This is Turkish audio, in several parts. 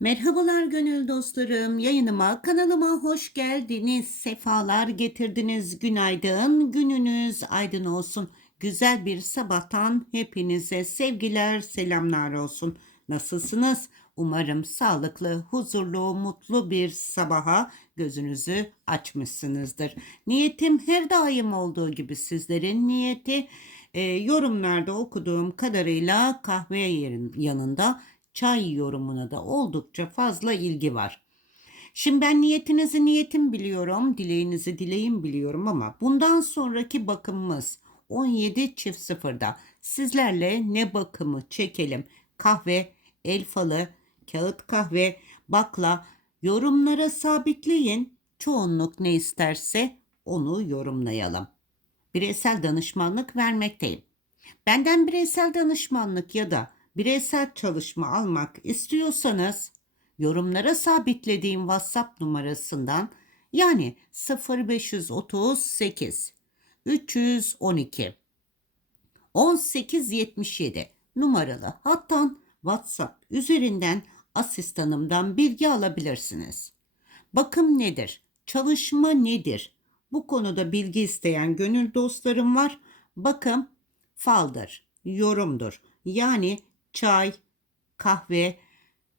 Merhabalar gönül dostlarım. Yayınıma, kanalıma hoş geldiniz. Sefalar getirdiniz. Günaydın. Gününüz aydın olsun. Güzel bir sabahtan hepinize sevgiler, selamlar olsun. Nasılsınız? Umarım sağlıklı, huzurlu, mutlu bir sabaha gözünüzü açmışsınızdır. Niyetim her daim olduğu gibi sizlerin niyeti e, yorumlarda okuduğum kadarıyla kahve yerin yanında çay yorumuna da oldukça fazla ilgi var. Şimdi ben niyetinizi niyetim biliyorum, dileğinizi dileğim biliyorum ama bundan sonraki bakımımız 17 çift sıfırda sizlerle ne bakımı çekelim? Kahve, el falı, kağıt kahve, bakla yorumlara sabitleyin. Çoğunluk ne isterse onu yorumlayalım. Bireysel danışmanlık vermekteyim. Benden bireysel danışmanlık ya da bireysel çalışma almak istiyorsanız yorumlara sabitlediğim WhatsApp numarasından yani 0538 312 1877 numaralı hattan WhatsApp üzerinden asistanımdan bilgi alabilirsiniz. Bakım nedir? Çalışma nedir? Bu konuda bilgi isteyen gönül dostlarım var. Bakım faldır, yorumdur. Yani çay, kahve,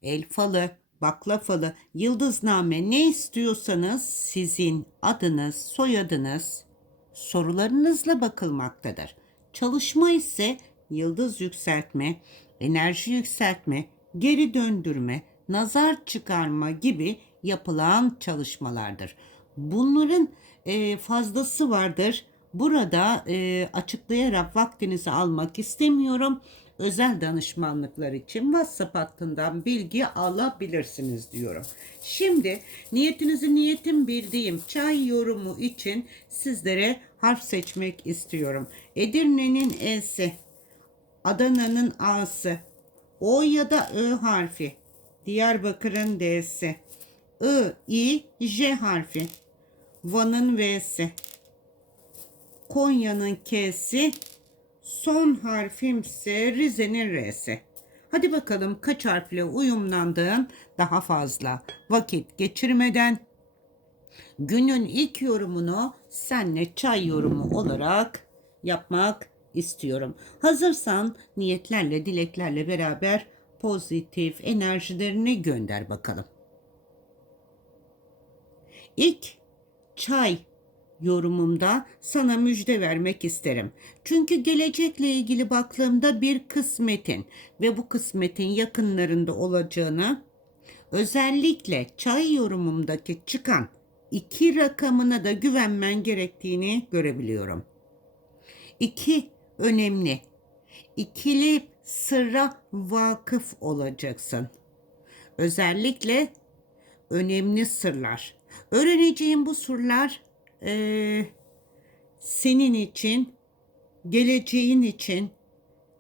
el falı, bakla falı, yıldızname ne istiyorsanız sizin adınız, soyadınız, sorularınızla bakılmaktadır. Çalışma ise yıldız yükseltme, enerji yükseltme, geri döndürme, nazar çıkarma gibi yapılan çalışmalardır. Bunların e, fazlası vardır. Burada e, açıklayarak vaktinizi almak istemiyorum. Özel danışmanlıklar için WhatsApp hattından bilgi alabilirsiniz diyorum. Şimdi niyetinizi niyetim bildiğim çay yorumu için sizlere harf seçmek istiyorum. Edirne'nin E'si, Adana'nın A'sı, O ya da I harfi, Diyarbakır'ın D'si, I, I, J harfi, Van'ın V'si, Konya'nın K'si, son harfimse Rize'nin R'si. Hadi bakalım kaç harfle uyumlandığın daha fazla. Vakit geçirmeden günün ilk yorumunu senle çay yorumu olarak yapmak istiyorum. Hazırsan niyetlerle, dileklerle beraber pozitif enerjilerini gönder bakalım. İlk çay yorumumda sana müjde vermek isterim. Çünkü gelecekle ilgili baktığımda bir kısmetin ve bu kısmetin yakınlarında olacağını özellikle çay yorumumdaki çıkan iki rakamına da güvenmen gerektiğini görebiliyorum. İki önemli. İkili sırra vakıf olacaksın. Özellikle önemli sırlar. Öğreneceğin bu sırlar e, senin için, geleceğin için,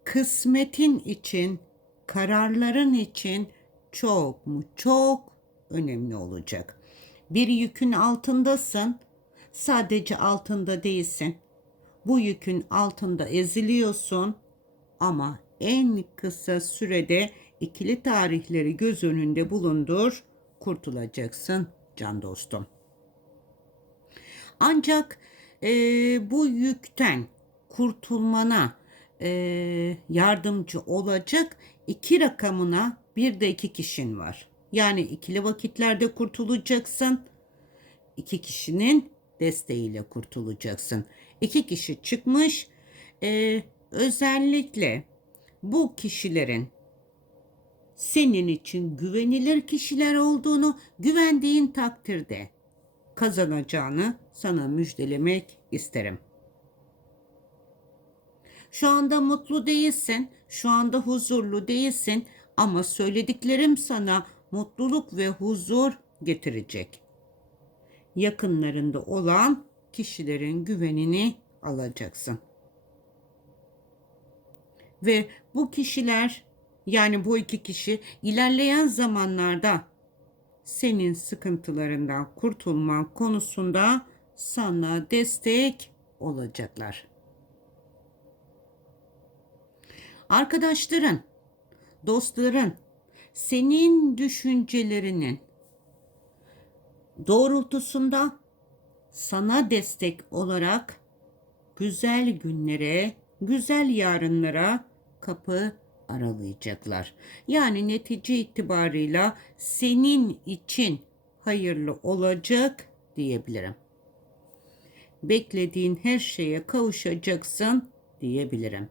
kısmetin için, kararların için çok mu çok önemli olacak. Bir yükün altındasın. Sadece altında değilsin. Bu yükün altında eziliyorsun ama en kısa sürede ikili tarihleri göz önünde bulundur, kurtulacaksın can dostum. Ancak e, bu yükten kurtulmana e, yardımcı olacak iki rakamına bir de iki kişin var. Yani ikili vakitlerde kurtulacaksın. İki kişinin desteğiyle kurtulacaksın. İki kişi çıkmış. E, özellikle bu kişilerin senin için güvenilir kişiler olduğunu güvendiğin takdirde kazanacağını sana müjdelemek isterim. Şu anda mutlu değilsin, şu anda huzurlu değilsin ama söylediklerim sana mutluluk ve huzur getirecek. Yakınlarında olan kişilerin güvenini alacaksın. Ve bu kişiler yani bu iki kişi ilerleyen zamanlarda senin sıkıntılarından kurtulman konusunda sana destek olacaklar. Arkadaşların, dostların senin düşüncelerinin doğrultusunda sana destek olarak güzel günlere, güzel yarınlara kapı aralayacaklar. Yani netice itibarıyla senin için hayırlı olacak diyebilirim. Beklediğin her şeye kavuşacaksın diyebilirim.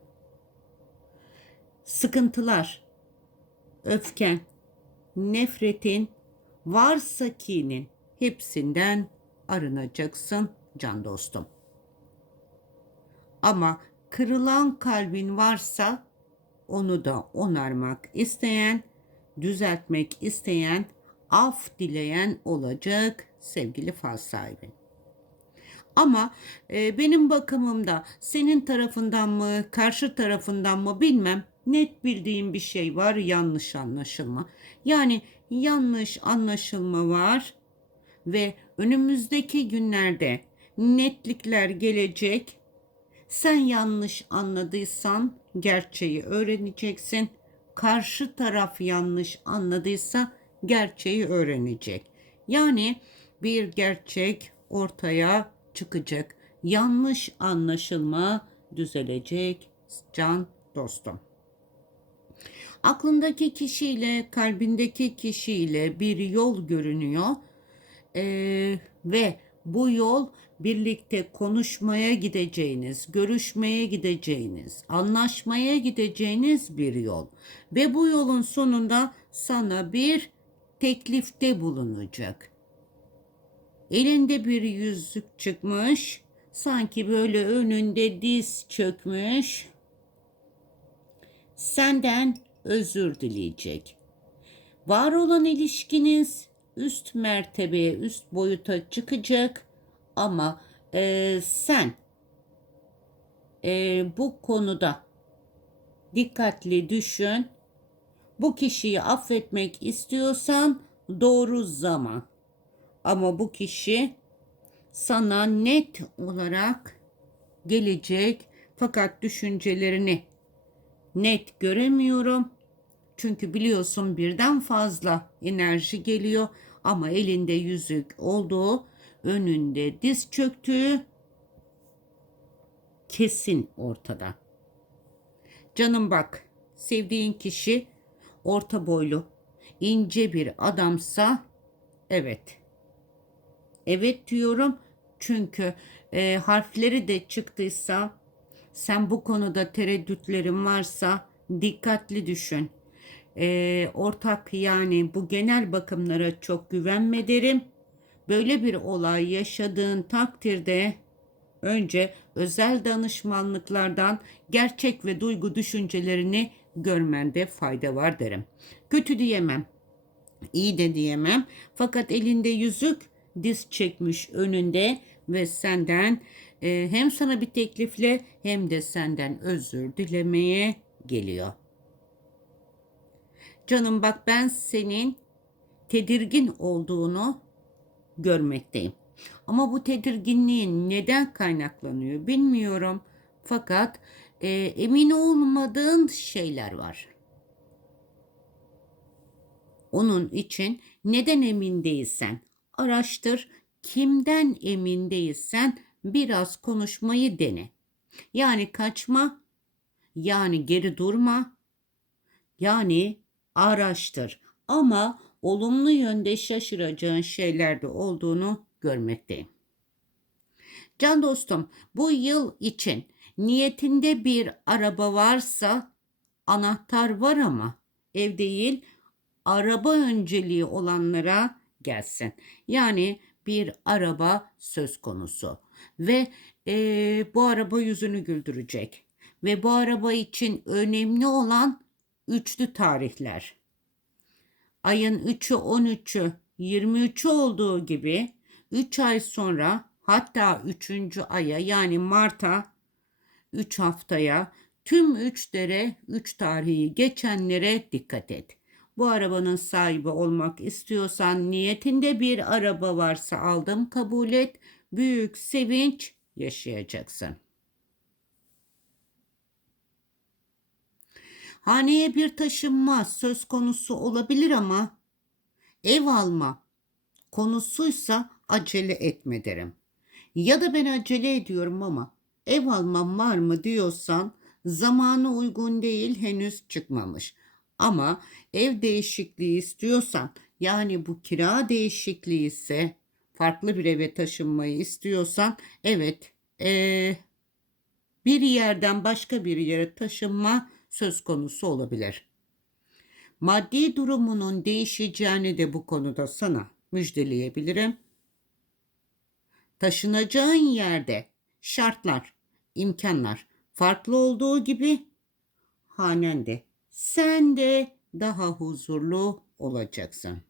Sıkıntılar, öfken, nefretin, varsa kinin hepsinden arınacaksın can dostum. Ama kırılan kalbin varsa onu da onarmak isteyen, düzeltmek isteyen, af dileyen olacak sevgili fal sahibi. Ama e, benim bakımımda senin tarafından mı, karşı tarafından mı bilmem net bildiğim bir şey var yanlış anlaşılma. Yani yanlış anlaşılma var ve önümüzdeki günlerde netlikler gelecek. Sen yanlış anladıysan gerçeği öğreneceksin. Karşı taraf yanlış anladıysa gerçeği öğrenecek. Yani bir gerçek ortaya çıkacak. Yanlış anlaşılma düzelecek can dostum. Aklındaki kişiyle, kalbindeki kişiyle bir yol görünüyor. Ee, ve bu yol birlikte konuşmaya gideceğiniz, görüşmeye gideceğiniz, anlaşmaya gideceğiniz bir yol. Ve bu yolun sonunda sana bir teklifte bulunacak. Elinde bir yüzük çıkmış, sanki böyle önünde diz çökmüş. Senden özür dileyecek. Var olan ilişkiniz üst mertebeye, üst boyuta çıkacak ama e, sen e, bu konuda dikkatli düşün. Bu kişiyi affetmek istiyorsan doğru zaman. Ama bu kişi sana net olarak gelecek fakat düşüncelerini net göremiyorum. Çünkü biliyorsun birden fazla enerji geliyor ama elinde yüzük olduğu, önünde diz çöktüğü kesin ortada. Canım bak, sevdiğin kişi orta boylu, ince bir adamsa evet. Evet diyorum çünkü e, harfleri de çıktıysa sen bu konuda tereddütlerin varsa dikkatli düşün. E, ortak yani bu genel bakımlara çok güvenme derim. Böyle bir olay yaşadığın takdirde önce özel danışmanlıklardan gerçek ve duygu düşüncelerini görmende fayda var derim. Kötü diyemem. iyi de diyemem. Fakat elinde yüzük diz çekmiş önünde ve senden e, hem sana bir teklifle hem de senden özür dilemeye geliyor. Canım bak ben senin tedirgin olduğunu görmekteyim. Ama bu tedirginliğin neden kaynaklanıyor bilmiyorum. Fakat e, emin olmadığın şeyler var. Onun için neden emin değilsen araştır. Kimden emin değilsen biraz konuşmayı dene. Yani kaçma, yani geri durma, yani araştır. Ama olumlu yönde şaşıracağın şeyler de olduğunu görmekteyim. Can dostum, bu yıl için niyetinde bir araba varsa anahtar var ama ev değil, araba önceliği olanlara gelsin. Yani bir araba söz konusu ve e, bu araba yüzünü güldürecek ve bu araba için önemli olan üçlü tarihler. Ayın 3'ü 13'ü 23'ü olduğu gibi 3 ay sonra hatta 3. aya yani Mart'a 3 haftaya tüm 3 dere 3 tarihi geçenlere dikkat et. Bu arabanın sahibi olmak istiyorsan niyetinde bir araba varsa aldım kabul et. Büyük sevinç yaşayacaksın. Haneye bir taşınma söz konusu olabilir ama ev alma konusuysa acele etme derim. Ya da ben acele ediyorum ama ev almam var mı diyorsan zamanı uygun değil henüz çıkmamış. Ama ev değişikliği istiyorsan yani bu kira değişikliği ise farklı bir eve taşınmayı istiyorsan evet eee, bir yerden başka bir yere taşınma söz konusu olabilir. Maddi durumunun değişeceğini de bu konuda sana müjdeleyebilirim. Taşınacağın yerde şartlar, imkanlar farklı olduğu gibi hanende sen de daha huzurlu olacaksın.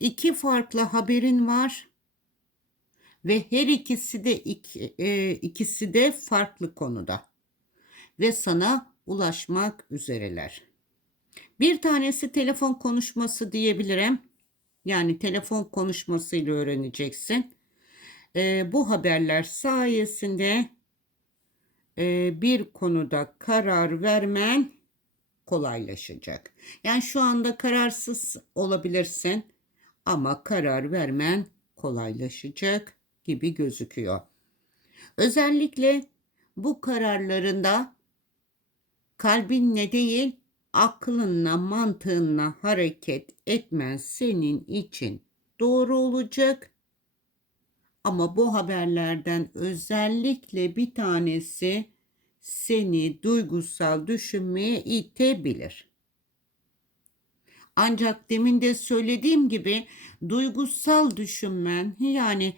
İki farklı haberin var ve her ikisi de iki, e, ikisi de farklı konuda ve sana ulaşmak üzereler. Bir tanesi telefon konuşması diyebilirim. Yani telefon konuşmasıyla öğreneceksin. E, bu haberler sayesinde e, bir konuda karar vermen kolaylaşacak. Yani şu anda kararsız olabilirsin ama karar vermen kolaylaşacak gibi gözüküyor. Özellikle bu kararlarında kalbinle değil aklınla mantığınla hareket etmen senin için doğru olacak. Ama bu haberlerden özellikle bir tanesi seni duygusal düşünmeye itebilir. Ancak demin de söylediğim gibi duygusal düşünmen yani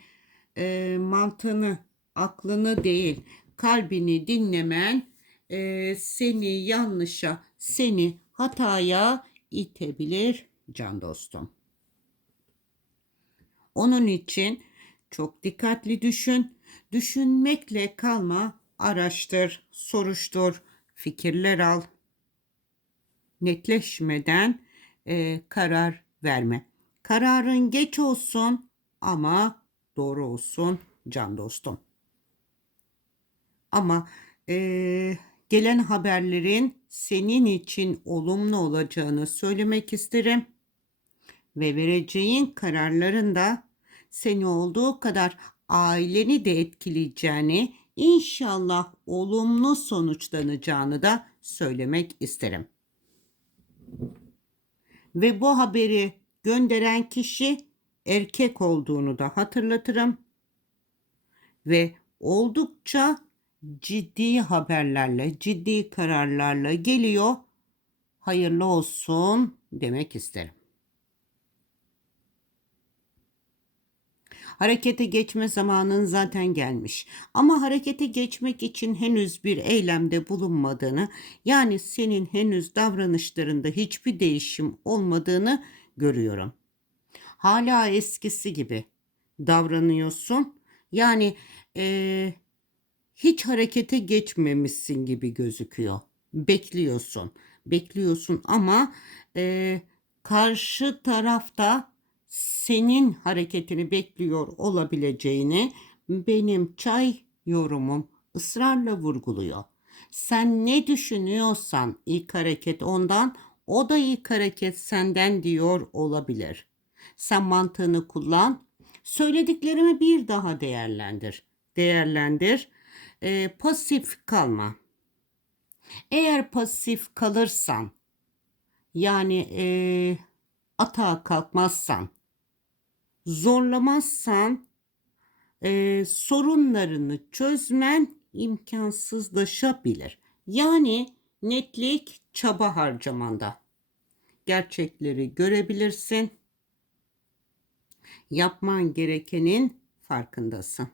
e, mantığını, aklını değil, kalbini dinlemen e, seni yanlışa, seni hataya itebilir can dostum. Onun için çok dikkatli düşün. Düşünmekle kalma, araştır, soruştur, fikirler al. Netleşmeden e, karar verme. Kararın geç olsun ama doğru olsun can dostum. Ama e, gelen haberlerin senin için olumlu olacağını söylemek isterim. Ve vereceğin kararların da seni olduğu kadar aileni de etkileyeceğini, inşallah olumlu sonuçlanacağını da söylemek isterim. Ve bu haberi gönderen kişi erkek olduğunu da hatırlatırım. Ve oldukça ciddi haberlerle, ciddi kararlarla geliyor. Hayırlı olsun demek isterim. Harekete geçme zamanın zaten gelmiş. Ama harekete geçmek için henüz bir eylemde bulunmadığını, yani senin henüz davranışlarında hiçbir değişim olmadığını görüyorum. Hala eskisi gibi davranıyorsun. Yani eee hiç harekete geçmemişsin gibi gözüküyor. Bekliyorsun, bekliyorsun ama e, karşı tarafta senin hareketini bekliyor olabileceğini benim çay yorumum ısrarla vurguluyor. Sen ne düşünüyorsan ilk hareket ondan, o da ilk hareket senden diyor olabilir. Sen mantığını kullan, söylediklerimi bir daha değerlendir. Değerlendir e, pasif kalma. Eğer pasif kalırsan yani e, atağa kalkmazsan zorlamazsan e, sorunlarını çözmen imkansızlaşabilir. Yani netlik çaba harcamanda. Gerçekleri görebilirsin. Yapman gerekenin farkındasın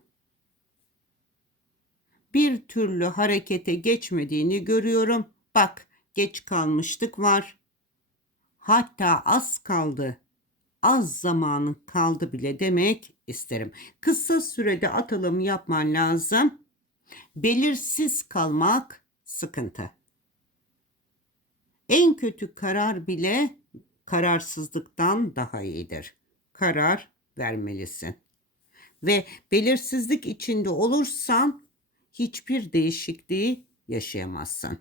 bir türlü harekete geçmediğini görüyorum. Bak geç kalmıştık var. Hatta az kaldı. Az zamanın kaldı bile demek isterim. Kısa sürede atılım yapman lazım. Belirsiz kalmak sıkıntı. En kötü karar bile kararsızlıktan daha iyidir. Karar vermelisin. Ve belirsizlik içinde olursan hiçbir değişikliği yaşayamazsın.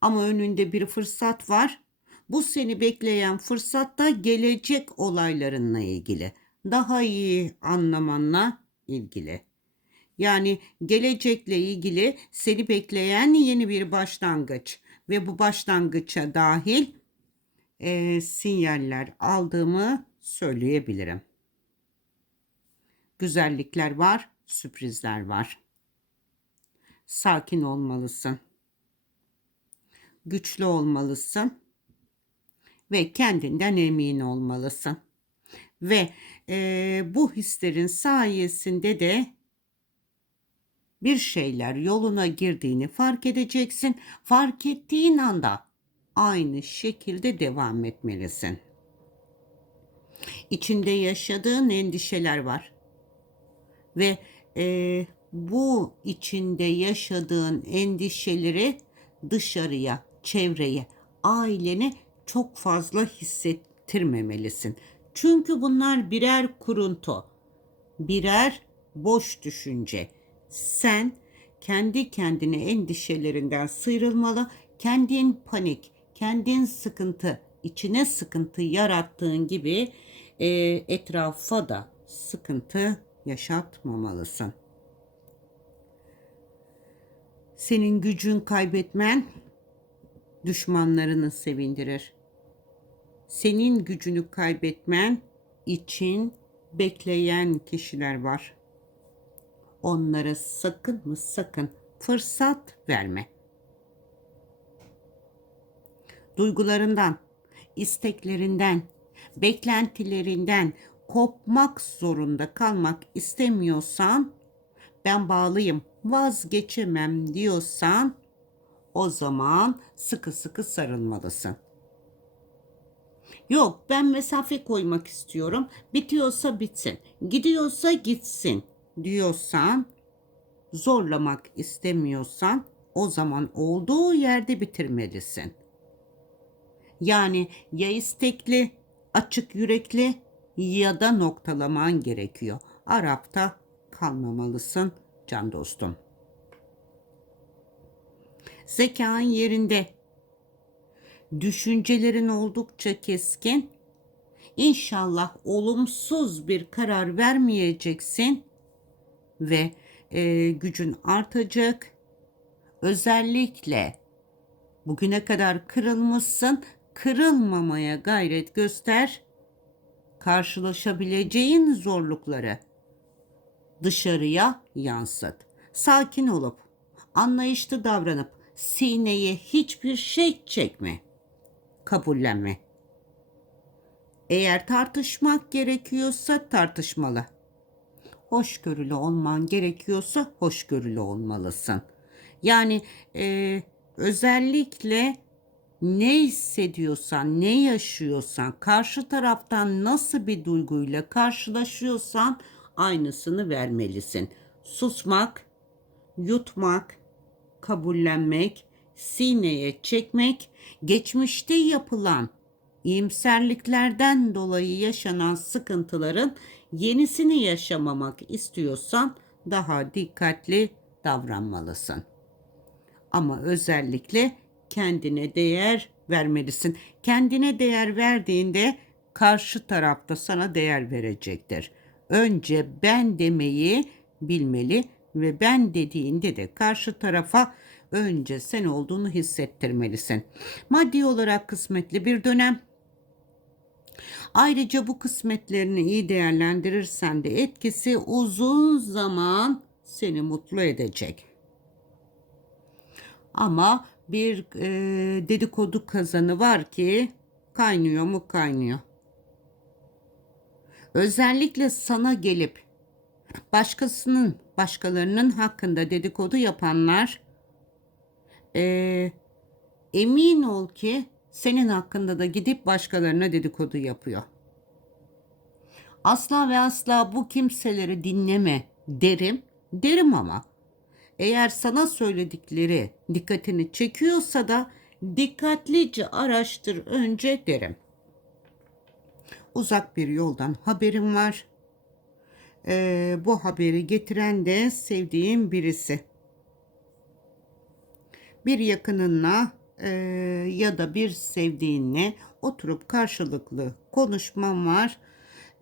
Ama önünde bir fırsat var. Bu seni bekleyen fırsat da gelecek olaylarınla ilgili. Daha iyi anlamanla ilgili. Yani gelecekle ilgili seni bekleyen yeni bir başlangıç ve bu başlangıça dahil e, sinyaller aldığımı söyleyebilirim. Güzellikler var, sürprizler var. Sakin olmalısın. Güçlü olmalısın ve kendinden emin olmalısın. Ve e, bu hislerin sayesinde de bir şeyler yoluna girdiğini fark edeceksin. Fark ettiğin anda aynı şekilde devam etmelisin. İçinde yaşadığın endişeler var. Ve e, bu içinde yaşadığın endişeleri dışarıya, çevreye, ailene çok fazla hissettirmemelisin. Çünkü bunlar birer kuruntu, birer boş düşünce. Sen kendi kendine endişelerinden sıyrılmalı, kendin panik, kendin sıkıntı, içine sıkıntı yarattığın gibi e, etrafa da sıkıntı yaşatmamalısın. Senin gücün kaybetmen düşmanlarını sevindirir. Senin gücünü kaybetmen için bekleyen kişiler var. Onlara sakın mı sakın fırsat verme. Duygularından, isteklerinden, beklentilerinden kopmak zorunda kalmak istemiyorsan, ben bağlıyım, vazgeçemem diyorsan o zaman sıkı sıkı sarılmalısın. Yok ben mesafe koymak istiyorum. Bitiyorsa bitsin. Gidiyorsa gitsin diyorsan zorlamak istemiyorsan o zaman olduğu yerde bitirmelisin. Yani ya istekli, açık yürekli ya da noktalaman gerekiyor. Arapta kalmamalısın can dostum. Zekan yerinde. Düşüncelerin oldukça keskin. İnşallah olumsuz bir karar vermeyeceksin ve e, gücün artacak. Özellikle bugüne kadar kırılmışsın, kırılmamaya gayret göster. Karşılaşabileceğin zorlukları dışarıya yansıt. Sakin olup, anlayışlı davranıp sineye hiçbir şey çekme. Kabullenme. Eğer tartışmak gerekiyorsa tartışmalı. Hoşgörülü olman gerekiyorsa hoşgörülü olmalısın. Yani e, özellikle ne hissediyorsan, ne yaşıyorsan, karşı taraftan nasıl bir duyguyla karşılaşıyorsan aynısını vermelisin. Susmak, yutmak, kabullenmek, sineye çekmek, geçmişte yapılan iyimserliklerden dolayı yaşanan sıkıntıların yenisini yaşamamak istiyorsan daha dikkatli davranmalısın. Ama özellikle kendine değer vermelisin. Kendine değer verdiğinde karşı tarafta sana değer verecektir. Önce ben demeyi bilmeli ve ben dediğinde de karşı tarafa önce sen olduğunu hissettirmelisin. Maddi olarak kısmetli bir dönem. Ayrıca bu kısmetlerini iyi değerlendirirsen de etkisi uzun zaman seni mutlu edecek. Ama bir e, dedikodu kazanı var ki kaynıyor mu kaynıyor. Özellikle sana gelip başkasının, başkalarının hakkında dedikodu yapanlar e, emin ol ki senin hakkında da gidip başkalarına dedikodu yapıyor. Asla ve asla bu kimseleri dinleme derim. Derim ama eğer sana söyledikleri dikkatini çekiyorsa da dikkatlice araştır önce derim. Uzak bir yoldan haberim var. Ee, bu haberi getiren de sevdiğim birisi. Bir yakınınla e, ya da bir sevdiğinle oturup karşılıklı konuşman var.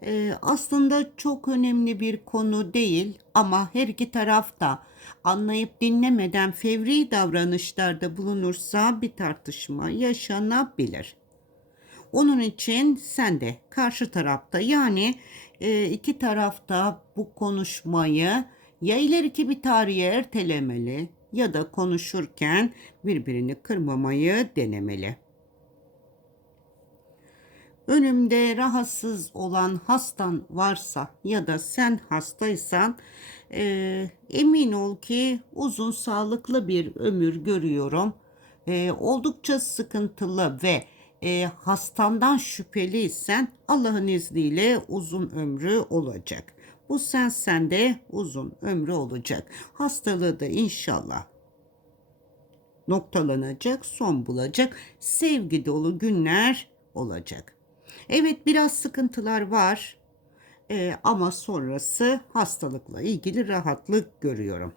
E, aslında çok önemli bir konu değil ama her iki taraf da anlayıp dinlemeden fevri davranışlarda bulunursa bir tartışma yaşanabilir. Onun için sen de karşı tarafta yani e, iki tarafta bu konuşmayı ya ileriki bir tarihe ertelemeli ya da konuşurken birbirini kırmamayı denemeli. Önümde rahatsız olan hastan varsa ya da sen hastaysan e, emin ol ki uzun sağlıklı bir ömür görüyorum. E, oldukça sıkıntılı ve e, hastandan şüpheliysen Allah'ın izniyle uzun ömrü olacak. Bu sen sende uzun ömrü olacak. Hastalığı da inşallah noktalanacak, son bulacak, sevgi dolu günler olacak. Evet biraz sıkıntılar var Ee, ama sonrası hastalıkla ilgili rahatlık görüyorum.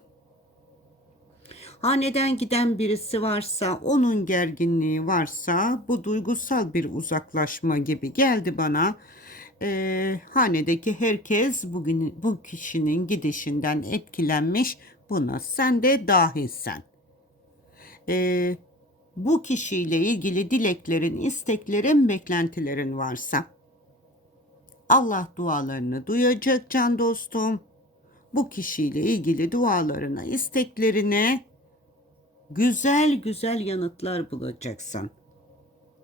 Haneden giden birisi varsa, onun gerginliği varsa bu duygusal bir uzaklaşma gibi geldi bana. Ee, hanedeki herkes bugün bu kişinin gidişinden etkilenmiş. Buna sen de dahilsen. Ee, bu kişiyle ilgili dileklerin, isteklerin, beklentilerin varsa Allah dualarını duyacak can dostum. Bu kişiyle ilgili dualarına, isteklerine güzel güzel yanıtlar bulacaksın.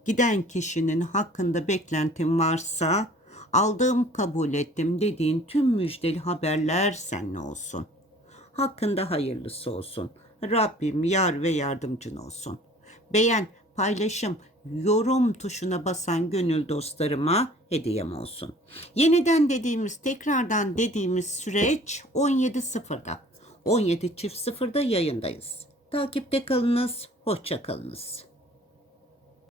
Giden kişinin hakkında beklentin varsa aldığım kabul ettim dediğin tüm müjdeli haberler seninle olsun. Hakkında hayırlısı olsun. Rabbim yar ve yardımcın olsun. Beğen, paylaşım, yorum tuşuna basan gönül dostlarıma hediyem olsun. Yeniden dediğimiz, tekrardan dediğimiz süreç 17.00'da. 17 çift sıfırda yayındayız. Takipte kalınız, hoşça kalınız.